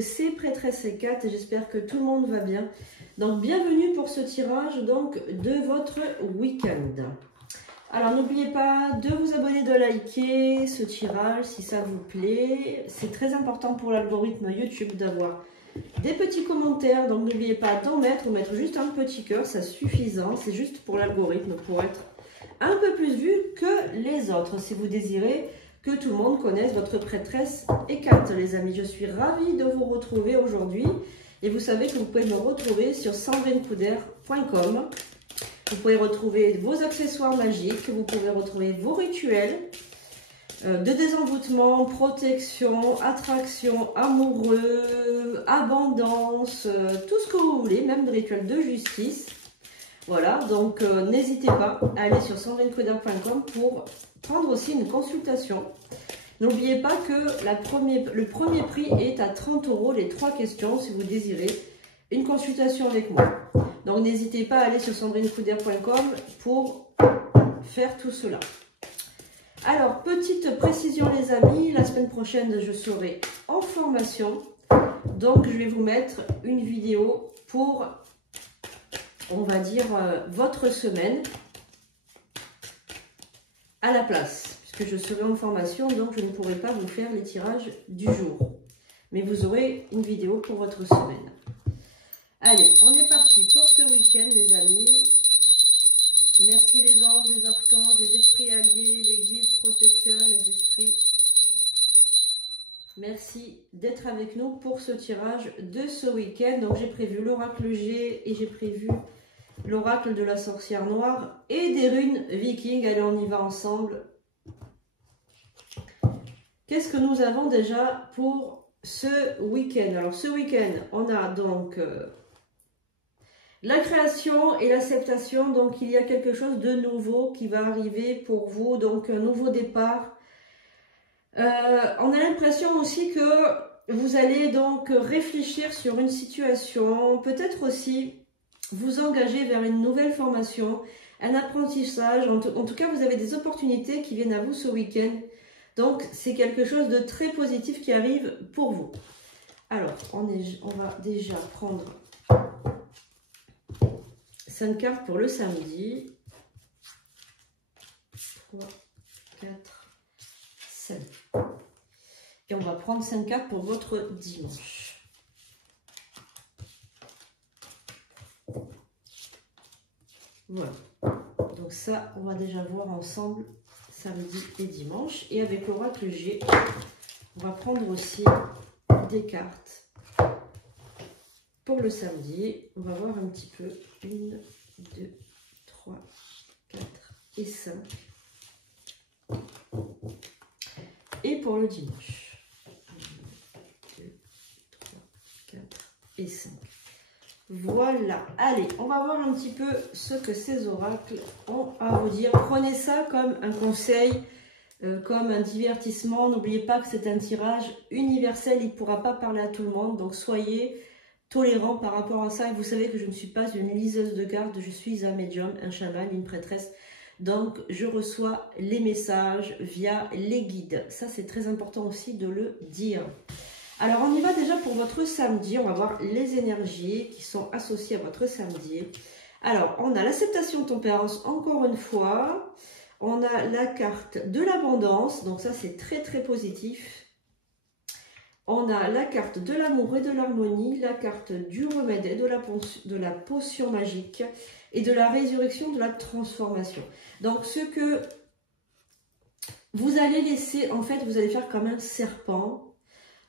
que c'est prêtresse et 4 et j'espère que tout le monde va bien. Donc bienvenue pour ce tirage donc de votre week-end. Alors n'oubliez pas de vous abonner, de liker ce tirage si ça vous plaît. C'est très important pour l'algorithme YouTube d'avoir des petits commentaires. Donc n'oubliez pas d'en mettre ou mettre juste un petit cœur, c'est suffisant. C'est juste pour l'algorithme, pour être un peu plus vu que les autres. Si vous désirez que tout le monde connaisse votre prêtresse Hécate, les amis. Je suis ravie de vous retrouver aujourd'hui. Et vous savez que vous pouvez me retrouver sur sandrinecoudert.com. Vous pouvez retrouver vos accessoires magiques, vous pouvez retrouver vos rituels de désenvoûtement, protection, attraction, amoureux, abondance, tout ce que vous voulez, même des rituels de justice. Voilà, donc n'hésitez pas à aller sur sandrinecoudert.com pour prendre aussi une consultation. N'oubliez pas que le premier prix est à 30 € les 3 questions si vous désirez une consultation avec moi. Donc n'hésitez pas à aller sur sandrinecoudert.com pour faire tout cela. Alors, petite précision les amis, la semaine prochaine je serai en formation. Donc je vais vous mettre une vidéo pour, on va dire, votre semaine à la place. Puisque je serai en formation, donc je ne pourrai pas vous faire les tirages du jour. Mais vous aurez une vidéo pour votre semaine. Allez, on est parti pour ce week-end les amis. Merci les anges, les archanges, les esprits alliés, les guides protecteurs, les esprits. Merci d'être avec nous pour ce tirage de ce week-end. Donc j'ai prévu l'oracle G et j'ai prévu l'oracle de la sorcière noire et des runes vikings. Allez, on y va ensemble. Qu'est-ce que nous avons déjà pour ce week-end? Alors ce week-end, on a donc la création et l'acceptation. Donc il y a quelque chose de nouveau qui va arriver pour vous, donc un nouveau départ. On a l'impression aussi que vous allez donc réfléchir sur une situation, peut-être aussi vous engager vers une nouvelle formation, un apprentissage. En tout cas, vous avez des opportunités qui viennent à vous ce week-end. Donc, c'est quelque chose de très positif qui arrive pour vous. Alors, on va déjà prendre 5 cartes pour le samedi. 3, 4, 5. Et on va prendre 5 cartes pour votre dimanche. Voilà. Donc ça, on va déjà voir ensemble samedi et dimanche. Et avec l'oracle G, on va prendre aussi des cartes pour le samedi. On va voir un petit peu. 1, 2, 3, 4 et 5. Et pour le dimanche. 1, 2, 3, 4 et 5. Voilà, allez, on va voir un petit peu ce que ces oracles ont à vous dire. Prenez ça comme un conseil, comme un divertissement. N'oubliez pas que c'est un tirage universel, il ne pourra pas parler à tout le monde. Donc soyez tolérants par rapport à ça. Et vous savez que je ne suis pas une liseuse de cartes, je suis un médium, un chaman, une prêtresse. Donc je reçois les messages via les guides. Ça c'est très important aussi de le dire. Alors, on y va déjà pour votre samedi. On va voir les énergies qui sont associées à votre samedi. Alors, on a l'acceptation de tempérance, encore une fois. On a la carte de l'abondance. Donc, ça, c'est très, très positif. On a la carte de l'amour et de l'harmonie. La carte du remède et de la potion magique. Et de la résurrection, de la transformation. Donc, ce que vous allez laisser, en fait, vous allez faire comme un serpent.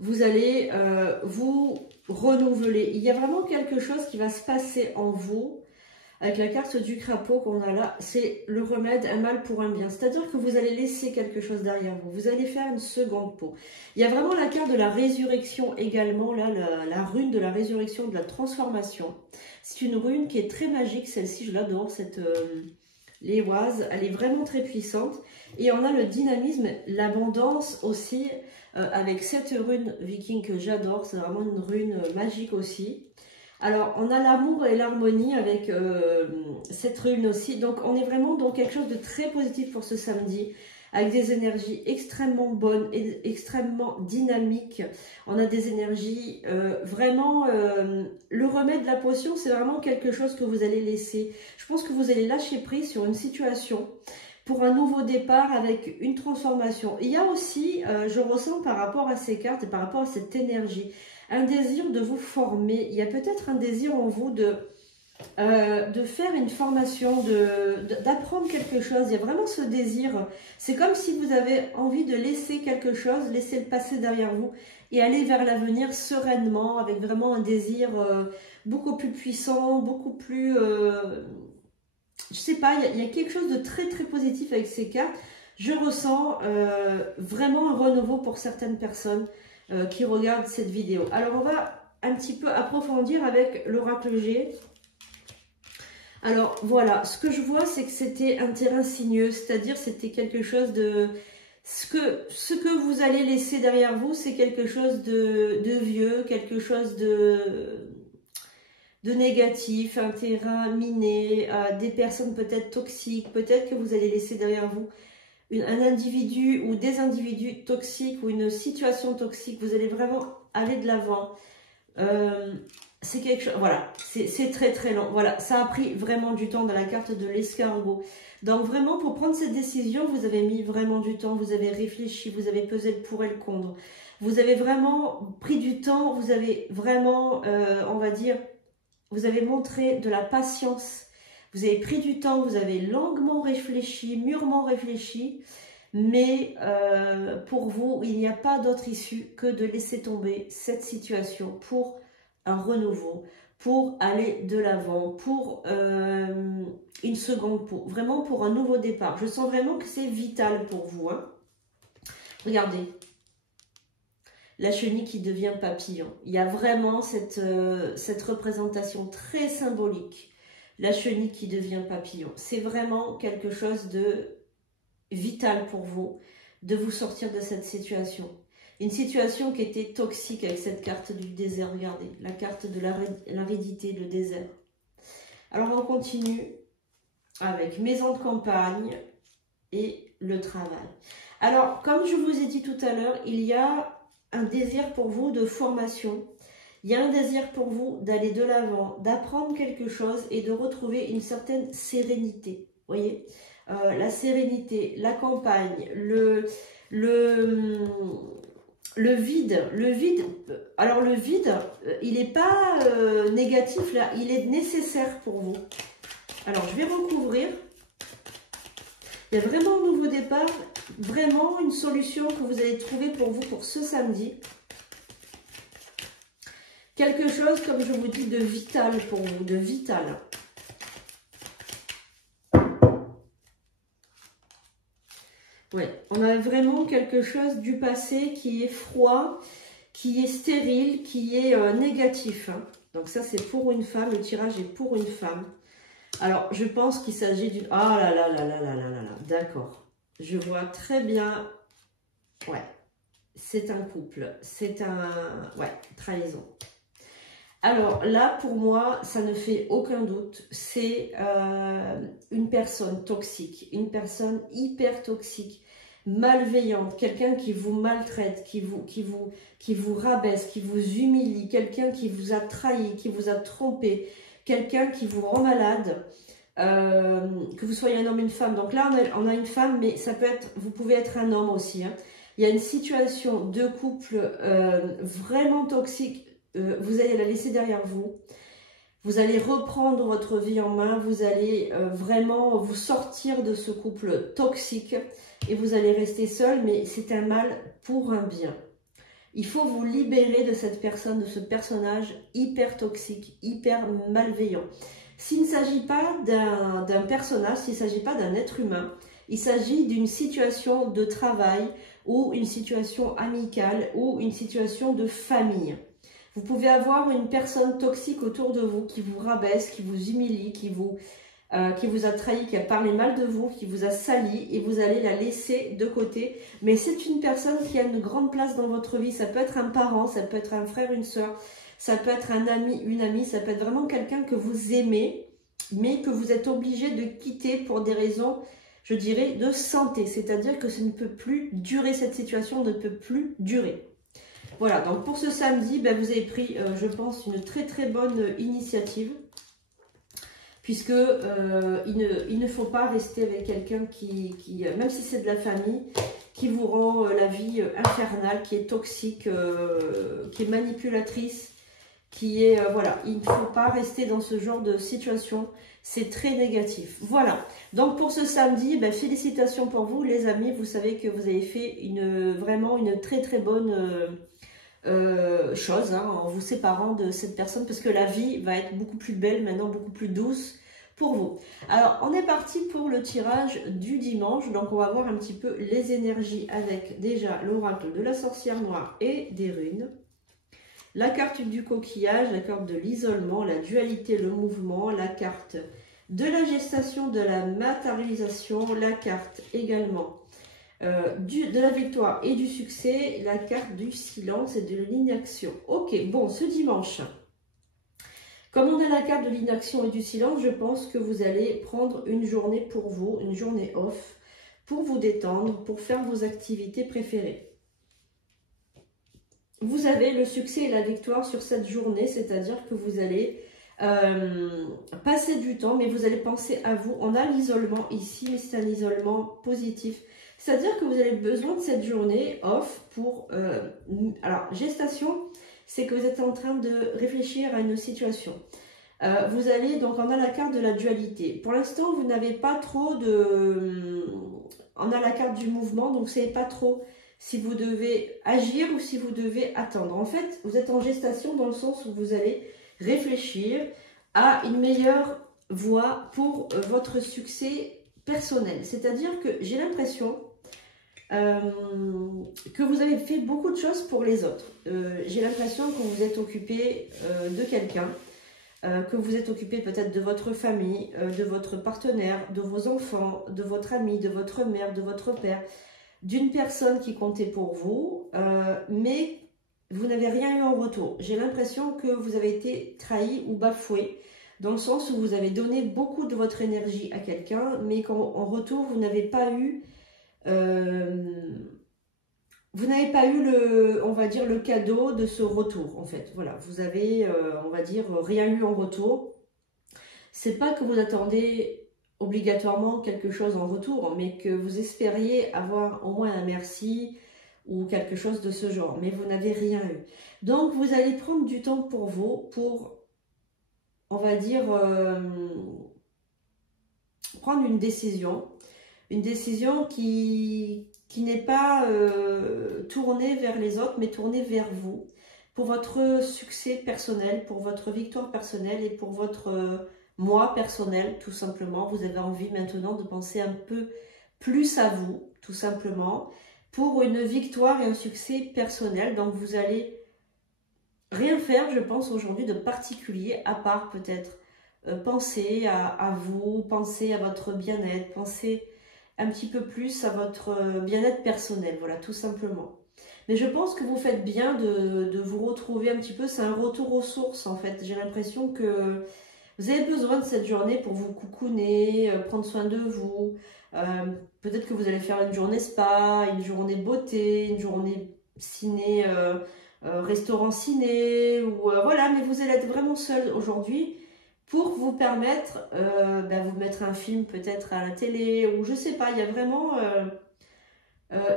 Vous allez vous renouveler. Il y a vraiment quelque chose qui va se passer en vous. Avec la carte du crapaud qu'on a là, c'est le remède, un mal pour un bien. C'est-à-dire que vous allez laisser quelque chose derrière vous. Vous allez faire une seconde peau. Il y a vraiment la carte de la résurrection également. Là, la rune de la résurrection, de la transformation. C'est une rune qui est très magique. Celle-ci, je l'adore. Cette l'Éoise, elle est vraiment très puissante. Et on a le dynamisme, l'abondance aussi. Avec cette rune viking que j'adore, c'est vraiment une rune magique aussi. Alors, on a l'amour et l'harmonie avec cette rune aussi. Donc, on est vraiment dans quelque chose de très positif pour ce samedi. avec des énergies extrêmement bonnes et extrêmement dynamiques. On a des énergies vraiment... le remède de la potion, c'est vraiment quelque chose que vous allez laisser. Je pense que vous allez lâcher prise sur une situation pour un nouveau départ avec une transformation. Il y a aussi, je ressens par rapport à ces cartes et par rapport à cette énergie, un désir de vous former. Il y a peut-être un désir en vous de faire une formation, d'apprendre quelque chose. Il y a vraiment ce désir. C'est comme si vous avez envie de laisser quelque chose, laisser le passé derrière vous et aller vers l'avenir sereinement, avec vraiment un désir beaucoup plus puissant, beaucoup plus... je sais pas, il y a quelque chose de très très positif avec ces cartes. Je ressens vraiment un renouveau pour certaines personnes qui regardent cette vidéo. Alors on va un petit peu approfondir avec l'oracle G. Alors voilà, ce que je vois, c'est que c'était un terrain sinueux, c'est-à-dire c'était quelque chose de... Ce que vous allez laisser derrière vous, c'est quelque chose de vieux, quelque chose de négatif, un terrain miné, des personnes peut-être toxiques, peut-être que vous allez laisser derrière vous un individu ou des individus toxiques ou une situation toxique. Vous allez vraiment aller de l'avant. C'est quelque chose, voilà, c'est très très long. Voilà, ça a pris vraiment du temps dans la carte de l'escargot. Donc vraiment, pour prendre cette décision, vous avez mis vraiment du temps, vous avez réfléchi, vous avez pesé le pour et le contre. Vous avez vraiment pris du temps, vous avez vraiment, on va dire, vous avez montré de la patience. Vous avez pris du temps, vous avez longuement réfléchi, mûrement réfléchi. Mais pour vous, il n'y a pas d'autre issue que de laisser tomber cette situation pour un renouveau, pour aller de l'avant, pour une seconde peau, vraiment pour un nouveau départ. Je sens vraiment que c'est vital pour vous. Hein. Regardez, la chenille qui devient papillon. Il y a vraiment cette représentation très symbolique. La chenille qui devient papillon. C'est vraiment quelque chose de vital pour vous, de vous sortir de cette situation. Une situation qui était toxique avec cette carte du désert, regardez, la carte de l'aridité, le désert. Alors on continue avec maison de campagne et le travail. Alors, comme je vous ai dit tout à l'heure, il y a un désir pour vous de formation. Il y a un désir pour vous d'aller de l'avant, d'apprendre quelque chose et de retrouver une certaine sérénité. Vous voyez, la sérénité, la campagne, le vide, alors le vide, il n'est pas négatif là, il est nécessaire pour vous. Alors je vais recouvrir. Il y a vraiment un nouveau départ, vraiment une solution que vous allez trouver pour vous pour ce samedi. Quelque chose, comme je vous dis, de vital pour vous, de vital. Ouais, on a vraiment quelque chose du passé qui est froid, qui est stérile, qui est négatif. Hein. Donc ça, c'est pour une femme. Le tirage est pour une femme. Alors, je pense qu'il s'agit d'une... Ah là là là là là là là là. D'accord. Je vois très bien. Ouais. C'est un couple. C'est un... Ouais, trahison. Alors là, pour moi, ça ne fait aucun doute. C'est une personne toxique, une personne hyper toxique, malveillante, quelqu'un qui vous maltraite, qui vous rabaisse, qui vous humilie, quelqu'un qui vous a trahi, qui vous a trompé, quelqu'un qui vous rend malade, que vous soyez un homme ou une femme. Donc là, on a une femme, mais ça peut être, vous pouvez être un homme aussi. Hein. Il y a une situation de couple vraiment toxique. Vous allez la laisser derrière vous. Vous allez reprendre votre vie en main. Vous allez vraiment vous sortir de ce couple toxique. Et vous allez rester seul, mais c'est un mal pour un bien. Il faut vous libérer de cette personne, de ce personnage hyper toxique, hyper malveillant. S'il ne s'agit pas d'un personnage, s'il ne s'agit pas d'un être humain, il s'agit d'une situation de travail ou une situation amicale ou une situation de famille. Vous pouvez avoir une personne toxique autour de vous qui vous rabaisse, qui vous humilie, qui vous a trahi, qui a parlé mal de vous, qui vous a sali et vous allez la laisser de côté. Mais c'est une personne qui a une grande place dans votre vie. Ça peut être un parent, ça peut être un frère, une soeur, ça peut être un ami, une amie, ça peut être vraiment quelqu'un que vous aimez, mais que vous êtes obligé de quitter pour des raisons, je dirais, de santé. C'est-à-dire que ça ne peut plus durer, cette situation ne peut plus durer. Voilà, donc pour ce samedi, ben, vous avez pris, je pense, une très très bonne initiative. Puisque il ne faut pas rester avec quelqu'un qui, même si c'est de la famille, qui vous rend la vie infernale, qui est toxique, qui est manipulatrice, qui est, voilà, il ne faut pas rester dans ce genre de situation, c'est très négatif. Voilà, donc pour ce samedi, ben, félicitations pour vous les amis, vous savez que vous avez fait vraiment une très très bonne chose hein, en vous séparant de cette personne, parce que la vie va être beaucoup plus belle maintenant, beaucoup plus douce pour vous. Alors, on est parti pour le tirage du dimanche. Donc, on va voir un petit peu les énergies avec déjà l'oracle de la sorcière noire et des runes. La carte du coquillage, la carte de l'isolement, la dualité, le mouvement, la carte de la gestation, de la matérialisation, la carte également de la victoire et du succès, la carte du silence et de l'inaction. Ok, bon, ce dimanche... Comme on a la carte de l'inaction et du silence, je pense que vous allez prendre une journée pour vous, une journée off, pour vous détendre, pour faire vos activités préférées. Vous avez le succès et la victoire sur cette journée, c'est-à-dire que vous allez passer du temps, mais vous allez penser à vous. On a l'isolement ici, mais c'est un isolement positif. C'est-à-dire que vous avez besoin de cette journée off pour... alors, gestation... c'est que vous êtes en train de réfléchir à une situation. Vous allez, donc on a la carte de la dualité. Pour l'instant, vous n'avez pas trop de... On a la carte du mouvement, donc vous ne savez pas trop si vous devez agir ou si vous devez attendre. En fait, vous êtes en gestation dans le sens où vous allez réfléchir à une meilleure voie pour votre succès personnel. C'est-à-dire que j'ai l'impression... que vous avez fait beaucoup de choses pour les autres. J'ai l'impression que vous êtes occupé de quelqu'un, que vous êtes occupé peut-être de votre famille, de votre partenaire, de vos enfants, de votre ami, de votre mère, de votre père, d'une personne qui comptait pour vous, mais vous n'avez rien eu en retour. J'ai l'impression que vous avez été trahi ou bafoué, dans le sens où vous avez donné beaucoup de votre énergie à quelqu'un, mais qu'en retour, vous n'avez pas eu... vous n'avez pas eu on va dire, le cadeau de ce retour, en fait. Voilà, vous avez, on va dire, rien eu en retour. C'est pas que vous attendez obligatoirement quelque chose en retour, mais que vous espériez avoir au moins un merci ou quelque chose de ce genre, mais vous n'avez rien eu. Donc, vous allez prendre du temps pour vous, pour, on va dire, prendre une décision qui n'est pas tournée vers les autres, mais tournée vers vous, pour votre succès personnel, pour votre victoire personnelle et pour votre moi personnel, tout simplement. Vous avez envie maintenant de penser un peu plus à vous, tout simplement, pour une victoire et un succès personnel. Donc vous allez rien faire, je pense, aujourd'hui de particulier, à part peut-être penser à vous, penser à votre bien-être, penser un petit peu plus à votre bien-être personnel, voilà, tout simplement. Mais je pense que vous faites bien de vous retrouver un petit peu, c'est un retour aux sources en fait. J'ai l'impression que vous avez besoin de cette journée pour vous coucouner, prendre soin de vous. Peut-être que vous allez faire une journée spa, une journée beauté, une journée ciné, restaurant ciné, ou voilà, mais vous allez être vraiment seul aujourd'hui, pour vous permettre, vous mettre un film peut-être à la télé, ou je sais pas, il y a vraiment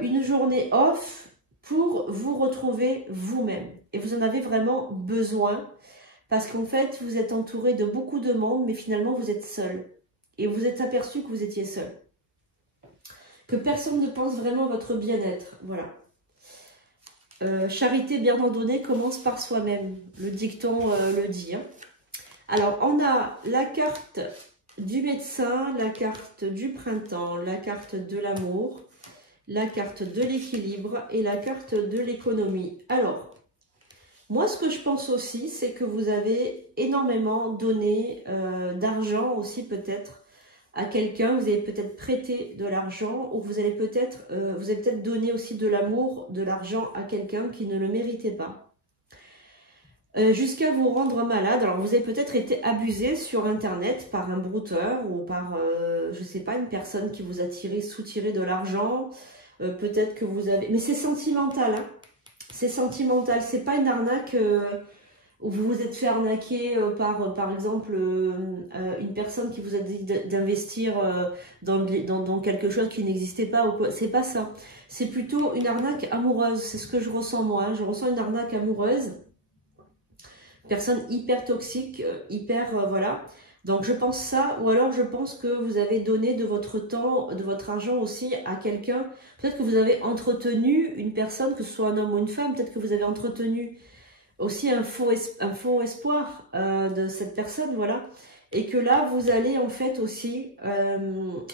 une journée off pour vous retrouver vous-même. Et vous en avez vraiment besoin, parce qu'en fait, vous êtes entouré de beaucoup de monde, mais finalement, vous êtes seul. Et vous êtes aperçu que vous étiez seul. Que personne ne pense vraiment à votre bien-être, voilà. Charité bien ordonnée commence par soi-même, le dicton le dit, hein. Alors, on a la carte du médecin, la carte du printemps, la carte de l'amour, la carte de l'équilibre et la carte de l'économie. Alors, moi, ce que je pense aussi, c'est que vous avez énormément donné d'argent aussi peut-être à quelqu'un. Vous avez peut-être prêté de l'argent, ou vous avez peut-être donné aussi de l'amour, de l'argent à quelqu'un qui ne le méritait pas. jusqu'à vous rendre malade. Alors, vous avez peut-être été abusé sur Internet par un brouteur ou par, je sais pas, une personne qui vous a soutiré de l'argent. Peut-être que vous avez... Mais c'est sentimental, hein. C'est sentimental. C'est pas une arnaque où vous vous êtes fait arnaquer par exemple, une personne qui vous a dit d'investir dans quelque chose qui n'existait pas ou quoi. C'est pas ça. C'est plutôt une arnaque amoureuse. C'est ce que je ressens moi, hein. Je ressens une arnaque amoureuse. Personne hyper toxique, voilà. Donc je pense ça, ou alors je pense que vous avez donné de votre temps, de votre argent aussi à quelqu'un. Peut-être que vous avez entretenu une personne, que ce soit un homme ou une femme, peut-être que vous avez entretenu aussi un faux espoir de cette personne, voilà. Et que là, vous allez en fait aussi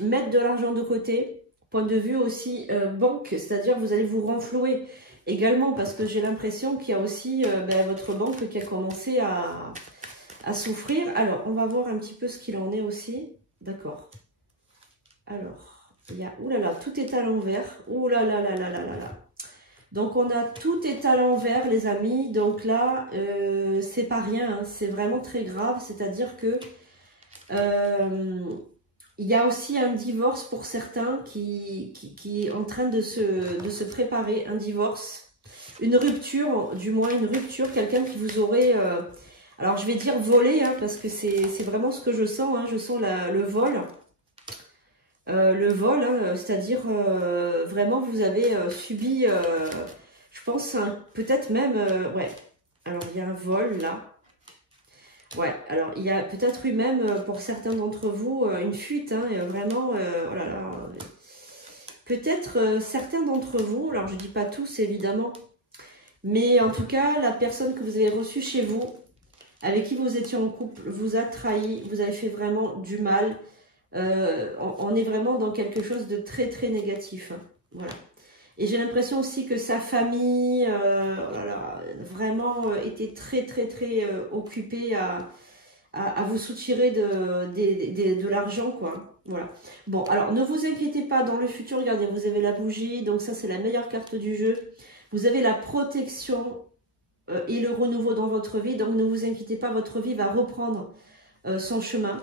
mettre de l'argent de côté, point de vue aussi banque, c'est-à-dire vous allez vous renflouer également, parce que j'ai l'impression qu'il y a aussi votre banque qui a commencé à souffrir. Alors, on va voir un petit peu ce qu'il en est aussi. D'accord. Alors, il y a... Ouh là là, tout est à l'envers. Ouh là là là là là là là. Donc, on a tout est à l'envers, les amis. Donc là, c'est pas rien, hein. C'est vraiment très grave. C'est-à-dire que il y a aussi un divorce pour certains qui est en train de se préparer, un divorce. Une rupture, du moins une rupture, quelqu'un qui vous aurait... alors, je vais dire volé, hein, parce que c'est vraiment ce que je sens. Hein. Je sens le vol. Le vol, hein, c'est-à-dire vraiment vous avez subi, je pense, peut-être même, ouais, alors il y a un vol là, ouais, alors il y a peut-être eu même pour certains d'entre vous une fuite, hein, vraiment, oh là là, peut-être certains d'entre vous, alors je dis pas tous évidemment, mais en tout cas la personne que vous avez reçue chez vous, avec qui vous étiez en couple, vous a trahi, vous avez fait vraiment du mal. On est vraiment dans quelque chose de très très négatif, hein. Voilà. Et j'ai l'impression aussi que sa famille oh là là, vraiment était très très très occupée à vous soutirer de l'argent, quoi. Voilà. Bon, alors ne vous inquiétez pas, dans le futur, regardez, vous avez la bougie, donc ça c'est la meilleure carte du jeu. Vous avez la protection et le renouveau dans votre vie, donc ne vous inquiétez pas, votre vie va reprendre son chemin.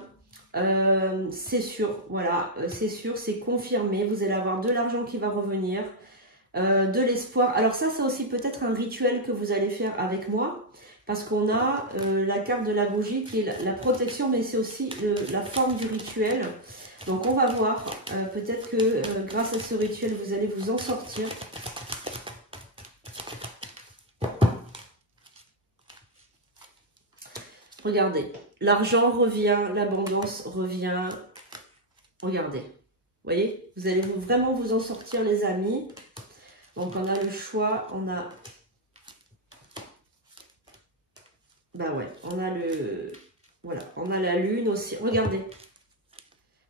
C'est sûr, voilà, c'est sûr, c'est confirmé, vous allez avoir de l'argent qui va revenir, de l'espoir. Alors ça, c'est aussi peut-être un rituel que vous allez faire avec moi, parce qu'on a la carte de la bougie qui est la protection, mais c'est aussi la forme du rituel. Donc on va voir, peut-être que grâce à ce rituel, vous allez vous en sortir. Regardez, l'argent revient, l'abondance revient. Regardez, vous voyez, vous allez vraiment vous en sortir, les amis. Donc, on a le choix, on a... Ben ouais, on a le... Voilà, on a la lune aussi. Regardez,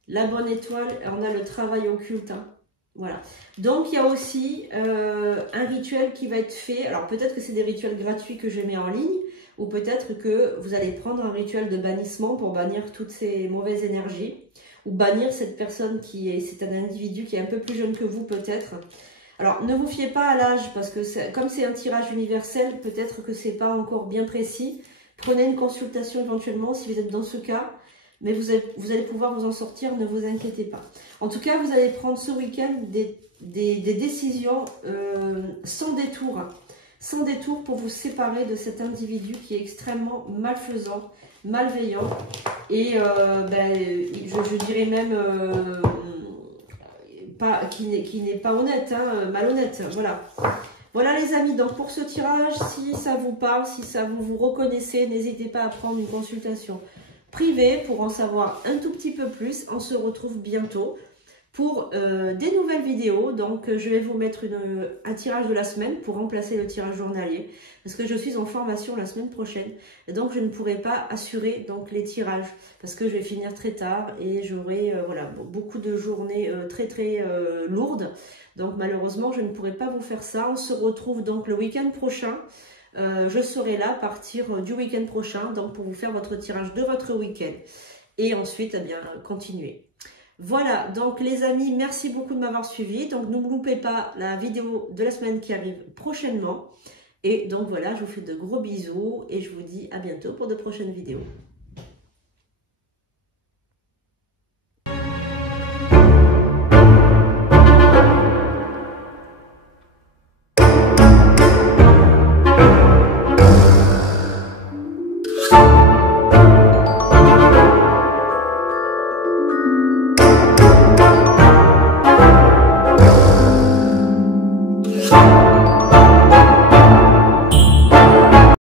la bonne étoile, on a le travail occulte, hein. Voilà. Donc, il y a aussi un rituel qui va être fait. Alors, peut-être que c'est des rituels gratuits que je mets en ligne. Ou peut-être que vous allez prendre un rituel de bannissement pour bannir toutes ces mauvaises énergies. Ou bannir cette personne c'est un individu qui est un peu plus jeune que vous peut-être. Alors ne vous fiez pas à l'âge parce que comme c'est un tirage universel, peut-être que c'est pas encore bien précis. Prenez une consultation éventuellement si vous êtes dans ce cas. Mais vous allez pouvoir vous en sortir, ne vous inquiétez pas. En tout cas, vous allez prendre ce week-end des décisions sans détour. Sans détour pour vous séparer de cet individu qui est extrêmement malfaisant, malveillant et je dirais même qui n'est pas honnête, hein, malhonnête. Voilà. Voilà les amis, donc pour ce tirage, si ça vous parle, si ça vous reconnaissez, n'hésitez pas à prendre une consultation privée pour en savoir un tout petit peu plus. On se retrouve bientôt pour des nouvelles vidéos. Donc je vais vous mettre un tirage de la semaine pour remplacer le tirage journalier parce que je suis en formation la semaine prochaine et donc je ne pourrai pas assurer donc les tirages parce que je vais finir très tard et j'aurai voilà, beaucoup de journées très lourdes. Donc malheureusement je ne pourrai pas vous faire ça. On se retrouve donc le week-end prochain. Je serai là à partir du week-end prochain donc pour vous faire votre tirage de votre week-end et ensuite eh bien continuer. Voilà, donc les amis, merci beaucoup de m'avoir suivi. Donc ne loupez pas la vidéo de la semaine qui arrive prochainement. Et donc voilà, je vous fais de gros bisous et je vous dis à bientôt pour de prochaines vidéos.